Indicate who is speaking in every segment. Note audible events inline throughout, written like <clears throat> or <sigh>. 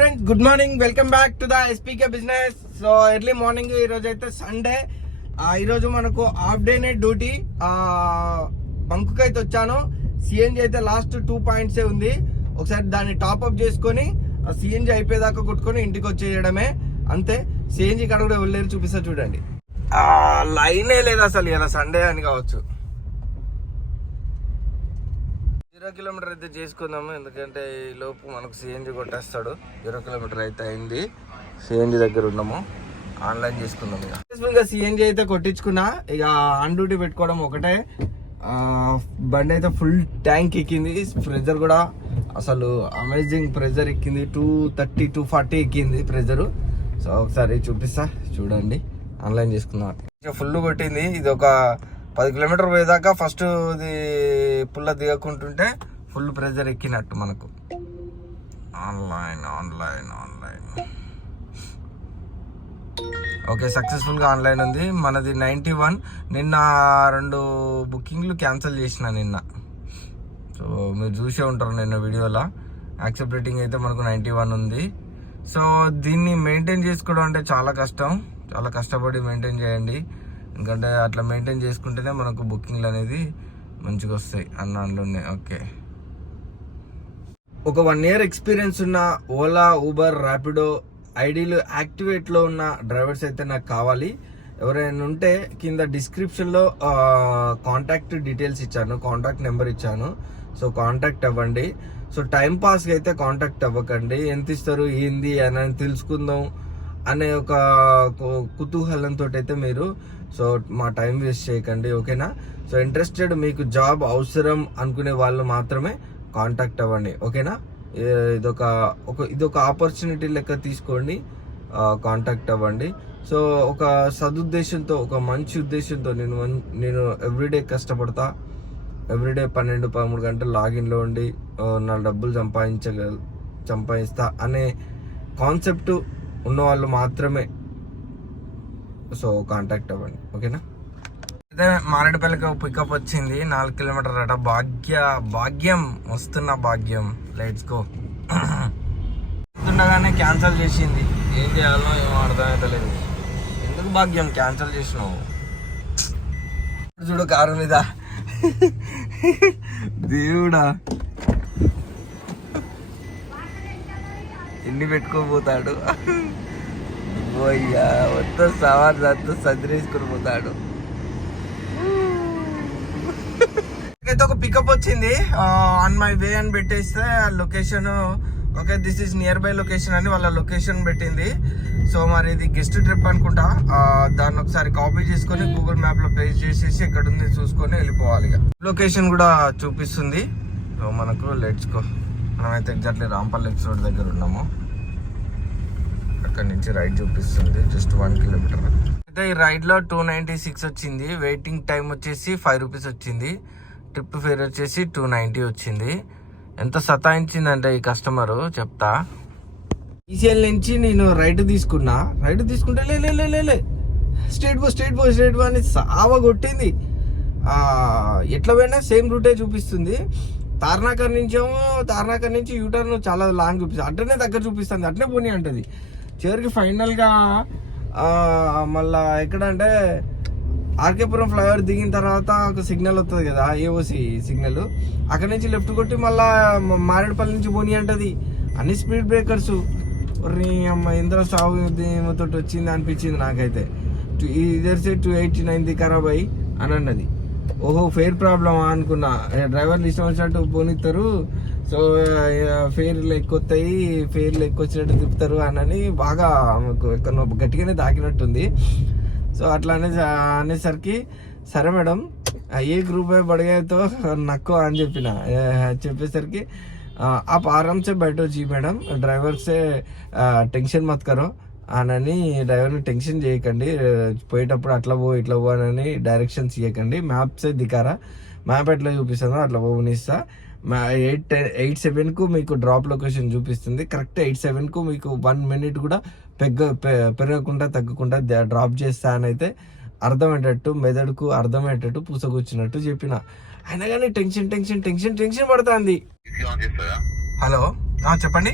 Speaker 1: Friends good morning welcome back to the SPK business so early morning ఈ రోజు అయితే Sunday ఈరోజు మనకు హాఫ్ డేనే డ్యూటీ బంకుకి అయితే వచ్చాను. సిఎన్జి అయితే లాస్ట్ టూ పాయింట్సే ఉంది. ఒకసారి దాన్ని టాప్అప్ చేసుకొని సిఎన్జి అయిపోయేదాకా కొట్టుకొని ఇంటికి వచ్చేయడమే. అంతే. సిఎన్జి కాడ కూడా వెళ్ళారు చూపిస్తా చూడండి. లైనే లేదు అసలు ఇలా సండే అని కావచ్చు. జీరో కిలోమీటర్ అయితే చేసుకుందాము. ఎందుకంటే ఈ లోపు మనకు సిఎన్జి కొట్టేస్తాడు. జీరో కిలోమీటర్ అయితే అయింది. సిఎన్జి దగ్గర ఉన్నాము. ఆన్లైన్ చేసుకుందాం ఇక. సక్సెస్ఫుల్గా సిఎన్జి అయితే కొట్టించుకున్నా. ఇక ఆన్ డ్యూటీ పెట్టుకోవడం ఒకటే. బండి అయితే ఫుల్ ట్యాంక్ ఎక్కింది. ప్రెజర్ కూడా అసలు అమేజింగ్ ప్రెజర్ ఎక్కింది. టూ థర్టీ టూ ఫార్టీ ఎక్కింది ప్రెజరు సో ఒకసారి చూపిస్తా. చూడండి. ఆన్లైన్ చేసుకుందాం. ఫుల్ కొట్టింది. ఇది ఒక పది కిలోమీటర్ పోయేదాకా ఫస్ట్ ఇది పుల్ల దిగకుంటుంటే ఫుల్ ప్రెజర్ ఎక్కినట్టు మనకు. Online online online. ఓకే సక్సెస్ఫుల్గా ఆన్లైన్ ఉంది. మనది నైంటీ వన్. నిన్న రెండు బుకింగ్లు క్యాన్సిల్ చేసిన నిన్న. సో మీరు చూసే ఉంటారు నిన్న వీడియోలో. యాక్సెప్ట్ రేటింగ్ అయితే మనకు నైంటీ వన్ ఉంది. సో దీన్ని మెయింటైన్ చేసుకోవడం అంటే చాలా కష్టం. చాలా కష్టపడి మెయింటైన్ చేయండి. ఎందుకంటే అట్లా మెయింటైన్ చేసుకుంటేనే మనకు బుకింగ్లు అనేది మంచిగా వస్తాయి అన్నాలోనే ఓకే. ఒక వన్ ఇయర్ ఎక్స్పీరియన్స్ ఉన్న ఓలా ఊబర్ ర్యాపిడో ఐడీలు యాక్టివేట్లో ఉన్న డ్రైవర్స్ అయితే నాకు కావాలి. ఎవరైనా ఉంటే కింద డిస్క్రిప్షన్లో కాంటాక్ట్ డీటెయిల్స్ ఇచ్చాను కాంటాక్ట్ నెంబర్ ఇచ్చాను. సో కాంటాక్ట్ అవ్వండి. సో టైం పాస్కి అయితే కాంటాక్ట్ అవ్వకండి. ఎంత ఇస్తారు ఏంది అని తెలుసుకుందాం అనే ఒక కు- కుతూహలంతో అయితే మీరు సో మా టైం వేస్ట్ చేయకండి ఓకేనా? సో ఇంట్రెస్టెడ్ మీకు జాబ్ అవసరం అనుకునే వాళ్ళు మాత్రమే కాంటాక్ట్ అవ్వండి ఓకేనా? ఇదొక ఒక ఇదొక ఆపర్చునిటీ లెక్క తీసుకోండి కాంటాక్ట్ అవ్వండి. సో ఒక సదుద్దేశంతో ఒక మంచి ఉద్దేశంతో నేను నేను ఎవ్రీడే కష్టపడతా ఎవ్రీడే పన్నెండు పదమూడు గంటలు లాగిన్లో ఉండి నా డబ్బులు సంపాదించగల సంపాదిస్తా అనే కాన్సెప్ట్ ఉన్న వాళ్ళు మాత్రమే సో కాంటాక్ట్ అవ్వండి ఓకేనా అయితే మారేడుపల్లికి పికప్ వచ్చింది నాలుగు కిలోమీటర్ అట. భాగ్య భాగ్యం వస్తున్న భాగ్యం. లెట్స్ గో ఉండగానే క్యాన్సిల్ చేసింది. ఏం చేయాలో ఏమో అర్థమైతలేదు. ఎందుకు భాగ్యం క్యాన్సిల్ చేసినావు? చూడు కారు మీద. దేవుడా. ఎన్ని పెట్టుకోబోతాడు? పోయ్యా మొత్తం సవార్ అంతా సదిరేసుకుని పోతాడు. అయితే ఒక పికప్ వచ్చింది. ఆన్ మై వే అని పెట్టేస్తే ఆ location okay this is nearby location అని వాళ్ళ లొకేషన్ పెట్టింది. సో మరి ఇది గెస్ట్ ట్రిప్ అనుకుంటా. దాన్ని ఒకసారి కాపీ చేసుకొని గూగుల్ మ్యాప్లో పేస్ట్ చేసేసి ఎక్కడ ఉంది చూసుకొని వెళ్ళిపోవాలి ఇక. లొకేషన్ కూడా చూపిస్తుంది. సో మనకు లెట్స్ గో మనమైతే ఎగ్జాక్ట్లీ రాంపల్ లెక్స్ రోడ్ దగ్గర ఉన్నాము. అక్కడ నుంచి రైడ్ చూపిస్తుంది. జస్ట్ వన్ కిలోమీటర్ అయితే ఈ రైడ్లో టూ నైంటీ సిక్స్ వచ్చింది. వెయిటింగ్ టైం వచ్చేసి ఫైవ్ రూపీస్ వచ్చింది. ట్రిప్ ఫేర్ వచ్చేసి టూ నైంటీ వచ్చింది. ఎంత సతాయించిందంటే ఈ కస్టమర్ చెప్తా. ఈసీఎల్ నుంచి నేను రైట్ తీసుకున్నా. రైట్ తీసుకుంటే లే లే, లే లే స్టేట్ బో స్టేట్ బో స్టేట్ బో అని సావ కొట్టింది. ఎట్లా పోయినా సేమ్ రూటే చూపిస్తుంది. తార్నాకర్ నుంచేమో తార్నాకర్ నుంచి యూటర్న్ చాలా లాంగ్ చూపిస్తుంది. అట్లనే దగ్గర చూపిస్తుంది. అట్లనే పోనీ అంటది. చివరికి ఫైనల్గా మళ్ళా ఎక్కడంటే ఆర్కేపురం ఫ్లైఓవర్ దిగిన తర్వాత ఒక సిగ్నల్ వస్తుంది కదా ఏఓసి సిగ్నల్ అక్కడ నుంచి లెఫ్ట్ కొట్టి మళ్ళా మారేడుపల్లి నుంచి పోనీ అంటది. అన్ని స్పీడ్ బ్రేకర్స్ అమ్మ ఇంద్ర సాగు వచ్చింది అనిపించింది నాకైతే. Either side two eighty nine the ఖరాబ్ అయ్యి అని అన్నది. ఓహో ఫెయిర్ ప్రాబ్లమా అనుకున్నా. డ్రైవర్లు ఇష్టం వచ్చినట్టు పోనిస్తారు సో ఫెయిర్లు ఎక్కువతాయి ఫెయిర్లు ఎక్కువ వచ్చినట్టు తిప్పుతారు అని బాగా ఆమెకు ఎక్కడో గట్టిగానే తాకినట్టుంది సో అట్లా అనే అనేసరికి సరే మేడం ఏ గ్రూప్ బడిగాతో నక్కో అని చెప్పిన ఏ, చెప్పేసరికి "ఆ, आप आराम से बैठो जी मैडम ड्राइवर से ఆ, టెన్షన్ మత్ కరో అనని డ్రైవర్ని టెన్షన్ చేయకండి పోయేటప్పుడు అట్లా పో ఇట్లా పో అని డైరెక్షన్స్ ఇవ్వకండి మ్యాప్సే దిగారా మ్యాప్ ఎట్లా చూపిస్తుందో అట్లా పోనిస్తా మా ఎయిట్ ఎయిట్ సెవెన్కు మీకు డ్రాప్ లొకేషన్ చూపిస్తుంది. కరెక్ట్ ఎయిట్ సెవెన్కు మీకు వన్ మినిట్ కూడా పెగ్గ పెరగకుండా తగ్గకుండా డ్రాప్ చేస్తా అని అయితే అర్థమయ్యేటట్టు మెదడుకు అర్థమయ్యేటట్టు పూసకొచ్చినట్టు చెప్పిన. అయినా కానీ టెన్షన్ టెన్షన్ టెన్షన్ టెన్షన్ పడుతుంది. హలో? చెప్పండి.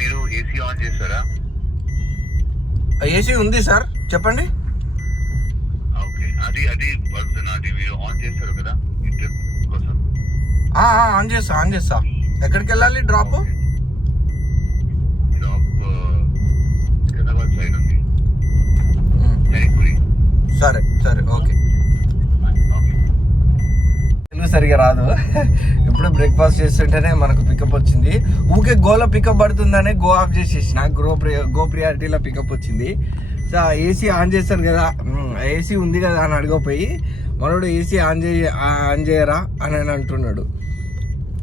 Speaker 2: మీరు ఏసీ ఆన్ చేస్తారా?
Speaker 1: ఏసీ ఉంది సార్. చెప్పండి.
Speaker 2: ఓకే అది అది అది మీరు ఆన్ చేస్తారు కదా.
Speaker 1: ఆన్ చేస్తా ఆన్ చేస్తా. ఎక్కడికి వెళ్ళాలి డ్రాప్ సరే సరే ఓకే. తెలుగు సరిగా రాదు. ఇప్పుడు బ్రేక్ఫాస్ట్ చేస్తుంటేనే మనకు పికప్ వచ్చింది. ఊకే గోలో పికప్ పడుతుందనే గో ఆఫ్ చేసేసిన. గో గో ప్రియారిటీలో పికప్ వచ్చింది. సో ఏసీ ఆన్ చేస్తారు కదా. ఏసీ ఉంది కదా అని అడగపోయి మనోడు ఏసీ ఆన్ చేయ ఆన్ చేయరా? అని అంటున్నాడు.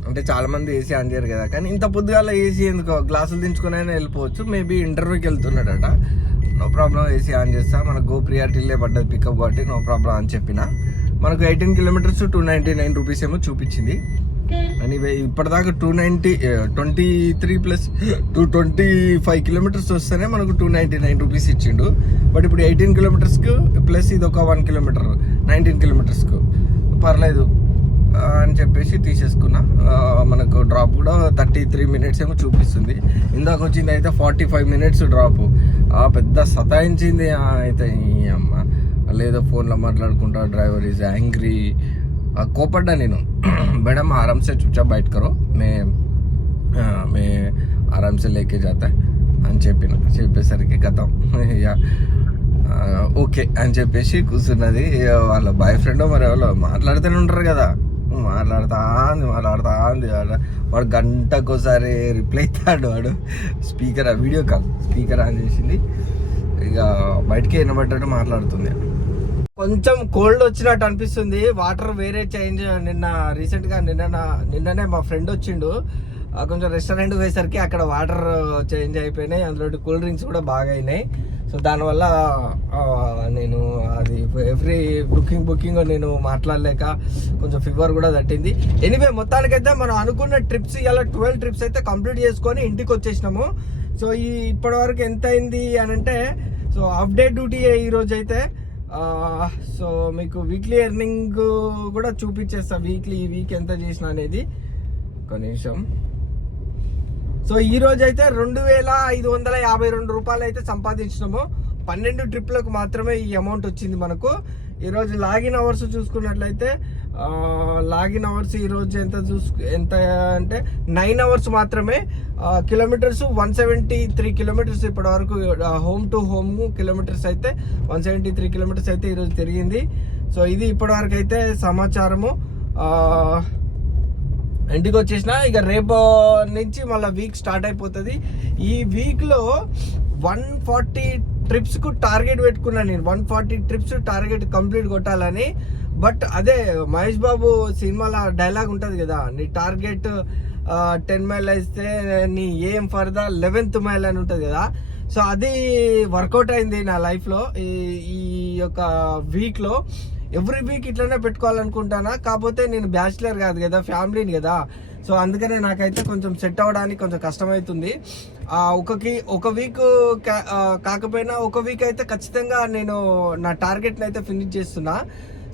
Speaker 1: అంటే చాలా మంది ఏసీ ఆన్ చేయరు కదా. కానీ ఇంత పొద్దుగాల ఏసీ ఎందుకో? గ్లాసులు దించుకొని అయినా వెళ్ళిపోవచ్చు. మేబీ ఇంటర్వ్యూకి వెళ్తున్నాడట. నో ప్రాబ్లం ఏసీ ఆన్ చేస్తా. మనకు గో ప్రియారిటీలే పడ్డది పికప్ కాబట్టి నో ప్రాబ్లం అని చెప్పిన. మనకు eighteen kilometres two ninety nine rupees ఏమో చూపించింది. అని ఇప్పటిదాకా two ninety twenty three plus two twenty five kilometres వస్తేనే మనకు టూ నైంటీ నైన్ రూపీస్ ఇచ్చిండు. బట్ ఇప్పుడు ఎయిటీన్ కిలోమీటర్స్కి ప్లస్ ఇది ఒక వన్ కిలోమీటర్ నైన్టీన్ కిలోమీటర్స్కు పర్లేదు. అని చెప్పేసి తీసేసుకున్నా. మనకు డ్రాప్ కూడా థర్టీ త్రీ మినిట్స్ ఏమో చూపిస్తుంది. ఇందాక వచ్చింది అయితే ఫార్టీ ఫైవ్ మినిట్స్ డ్రాప్ పెద్ద సతాయించింది అయితే అమ్మ. లేదో ఫోన్లో మాట్లాడుకుంటా డ్రైవర్ ఈజ్ యాంగ్రీ కోపడ్డా నేను. <clears throat> మేడం ఆరామ్సే చూచా బయట కరో మే మే ఆరామ్సే లేకే జాతా అని చెప్పిన చెప్పేసరికి గతం <laughs> ఓకే అని చెప్పేసి కూర్చున్నది వాళ్ళ బాయ్ ఫ్రెండో మరి ఎవరో మాట్లాడుతూనే ఉంటారు కదా. మాట్లాడుతా ఉంది మాట్లాడుతా ఉంది వాడు గంటకోసారి రిప్లై ఇస్తాడు వాడు. Speaker video call speaker on చేసింది. ఇక బయటికి వినబడ్డట్టు మాట్లాడుతుంది. కొంచెం కోల్డ్ వచ్చినట్టు అనిపిస్తుంది. వాటర్ వేరే చేంజ్ నిన్న రీసెంట్గా నిన్న నిన్ననే మా ఫ్రెండ్ వచ్చిండు. కొంచెం రెస్టారెంట్ పోయేసరికి అక్కడ వాటర్ చేంజ్ అయిపోయినాయి. అందులో కూల్ డ్రింక్స్ కూడా బాగా అయినాయి సో దానివల్ల నేను అది ఎవ్రీ బుకింగ్ బుకింగ్ నేను మాట్లాడలేక కొంచెం ఫీవర్ కూడా తట్టింది. ఎనీవే మొత్తానికైతే మనం అనుకున్న ట్రిప్స్ ఇలా ట్వెల్వ్ ట్రిప్స్ అయితే కంప్లీట్ చేసుకొని ఇంటికి వచ్చేసినాము సో ఈ ఇప్పటి వరకు ఎంత అయింది అని అంటే సో అప్డేట్ డ్యూటీ ఈ రోజు అయితే. సో మీకు వీక్లీ ఎర్నింగ్ కూడా చూపించేస్తా. వీక్లీ ఈ వీక్ ఎంత చేసిన అనేది. ఒక నిమిషం. సో ఈ రోజు అయితే రెండు వేల ఐదు వందల యాభై రెండు రూపాయలు అయితే సంపాదించినాము. పన్నెండు ట్రిప్లకు మాత్రమే ఈ అమౌంట్ వచ్చింది మనకు. ఈరోజు లాగిన్ అవర్స్ చూసుకున్నట్లయితే లాగిన్ అవర్స్ ఈరోజు ఎంత చూసు ఎంత అంటే నైన్ అవర్స్ మాత్రమే kilometres one seventy three kilometres ఇప్పటి వరకు హోమ్ టు హోమ్ కిలోమీటర్స్ అయితే వన్ సెవెంటీ త్రీ కిలోమీటర్స్ అయితే ఈరోజు తిరిగింది. సో ఇది ఇప్పటి వరకు అయితే సమాచారము. ఇంటికి వచ్చేసిన ఇక రేపు నుంచి మళ్ళీ వీక్ స్టార్ట్ అయిపోతుంది. ఈ వీక్లో వన్ ఫార్టీ ట్రిప్స్కు టార్గెట్ పెట్టుకున్నాను నేను. One forty trips target complete కొట్టాలని. బట్ అదే మహేష్ బాబు సినిమాలో డైలాగ్ ఉంటుంది కదా. నీ టార్గెట్ టెన్ మైల్ అయితే నీ ఏం ఫర్ ద లెవెన్త్ మైల్ అని ఉంటుంది కదా. సో అది వర్కౌట్ అయింది నా లైఫ్లో ఈ ఈ యొక్క వీక్లో ఎవ్రీ వీక్ ఇట్లనే పెట్టుకోవాలనుకుంటానా? కాకపోతే నేను బ్యాచిలర్ కాదు కదా ఫ్యామిలీని కదా. సో అందుకనే నాకైతే కొంచెం సెట్ అవ్వడానికి కొంచెం కష్టమవుతుంది ఒకకి ఒక వీక్ కాకపోయినా ఒక వీక్ అయితే ఖచ్చితంగా నేను నా టార్గెట్ని అయితే ఫినిష్ చేస్తున్నా.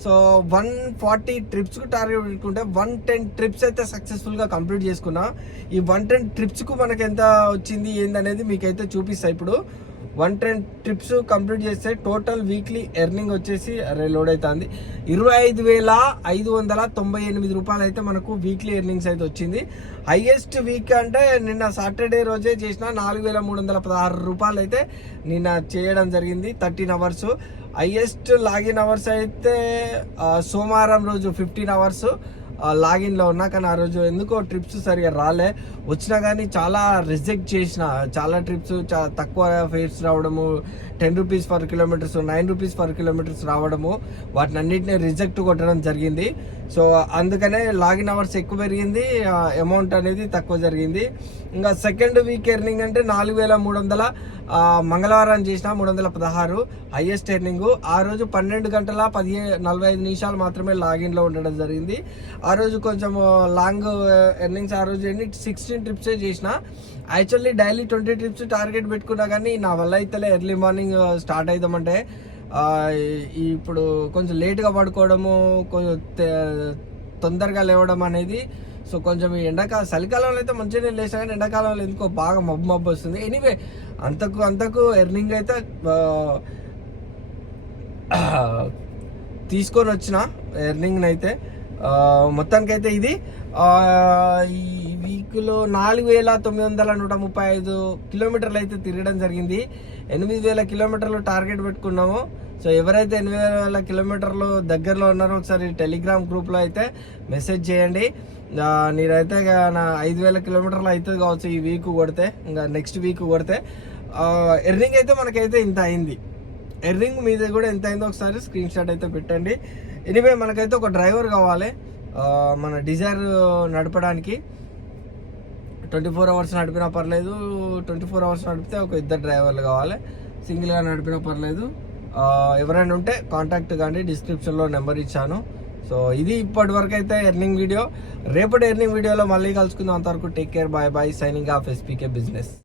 Speaker 1: సో వన్ ఫార్టీ ట్రిప్స్కు టార్గెట్ పెట్టుకుంటే వన్ టెన్ ట్రిప్స్ అయితే సక్సెస్ఫుల్గా కంప్లీట్ చేసుకున్నా. ఈ వన్ టెన్ ట్రిప్స్కు మనకి ఎంత వచ్చింది ఏందనేది మీకైతే చూపిస్తా ఇప్పుడు. వన్ టెన్ ట్రిప్స్ కంప్లీట్ చేస్తే టోటల్ వీక్లీ ఎర్నింగ్ వచ్చేసి అరే లోడ్ అవుతుంది ఇరవై ఐదు వేల ఐదు వందల తొంభై ఎనిమిది రూపాయలు అయితే మనకు వీక్లీ ఎర్నింగ్స్ అయితే వచ్చింది. హైయెస్ట్ వీక్ అంటే నిన్న సాటర్డే రోజే చేసిన నాలుగు వేల మూడు వందల పదహారు రూపాయలు అయితే నిన్న చేయడం జరిగింది thirteen hours. Highest login hours అయితే సోమవారం రోజు ఫిఫ్టీన్ అవర్స్. లాగిన్లో ఉన్నా కానీ ఆ రోజు ఎందుకో ట్రిప్స్ సరిగా రాలే. వచ్చినా కానీ చాలా రిజెక్ట్ చేసిన. చాలా ట్రిప్స్ చా తక్కువ ఫేర్స్ రావడము ten rupees per kilometres nine rupees per kilometres రావడము వాటిని అన్నింటినీ రిజెక్ట్ కొట్టడం జరిగింది. సో అందుకనే లాగిన్ అవర్స్ ఎక్కువ పెరిగింది అమౌంట్ అనేది తక్కువ జరిగింది. ఇంకా సెకండ్ వీక్ ఎర్నింగ్ అంటే నాలుగు వేల మూడు వందల మంగళవారం చేసిన మూడు వందల పదహారు హైయెస్ట్ ఎర్నింగ్ ఆ రోజు పన్నెండు గంటల పదిహే నలభై ఐదు నిమిషాలు మాత్రమే లాగిన్లో ఉండడం జరిగింది. ఆ రోజు కొంచెం లాంగ్ ఎర్నింగ్స్ ఆ రోజు ఎన్ని సిక్స్టీన్ ట్రిప్సే చేసిన. Actually daily twenty trips target పెట్టుకున్నా కానీ నా వల్ల అయితే ఎర్లీ మార్నింగ్ స్టార్ట్ అవుదామంటే ఇప్పుడు కొంచెం లేట్గా పడుకోవడము కొంచెం తొందరగా లేవడం అనేది సో కొంచెం ఈ ఎండాకాలం చలికాలంలో అయితే మంచిగానే లేచినా కానీ ఎండాకాలంలో ఎందుకో బాగా మబ్బు మబ్బు వస్తుంది. ఎనీవే అంతకు అంతకు ఎర్నింగ్ అయితే తీసుకొని వచ్చిన ఎర్నింగ్ అయితే మొత్తానికి అయితే ఇది. ఈ వీక్లో నాలుగు వేల తొమ్మిది వందల నూట ముప్పై ఐదు కిలోమీటర్లు అయితే తిరగడం జరిగింది. ఎనిమిది వేల కిలోమీటర్లు టార్గెట్ పెట్టుకున్నాము. సో ఎవరైతే ఎనిమిది వేల కిలోమీటర్లు దగ్గరలో ఉన్నారో ఒకసారి టెలిగ్రామ్ గ్రూప్లో అయితే మెసేజ్ చేయండి. ఆ, నేనైతే ఇక నా ఐదు వేల కిలోమీటర్లు అవుతుంది కావచ్చు ఈ వీక్ కొడితే ఇంకా నెక్స్ట్ వీక్ కొడితే. ఎర్నింగ్ అయితే మనకైతే ఇంత అయింది. ఎర్రింగ్ మీద కూడా ఎంత అయిందో ఒకసారి స్క్రీన్ షాట్ అయితే పెట్టండి. ఎనివే మనకైతే ఒక డ్రైవర్ కావాలి. మన డిజైర్ నడపడానికి. ట్వంటీ ఫోర్ అవర్స్ నడిపినా పర్లేదు ట్వంటీ ఫోర్ అవర్స్ నడిపితే ఒక ఇద్దరు డ్రైవర్లు కావాలి. సింగిల్గా నడిపినా పర్లేదు. ఎవరైనా ఉంటే కాంటాక్ట్ కానీ డిస్క్రిప్షన్లో నెంబర్ ఇచ్చాను. సో ఇది ఇప్పటి వరకు అయితే ఎర్నింగ్ వీడియో. రేపటి ఎర్నింగ్ వీడియోలో మళ్ళీ కలుసుకుందాం. అంతవరకు take care bye bye. Signing off SPK business.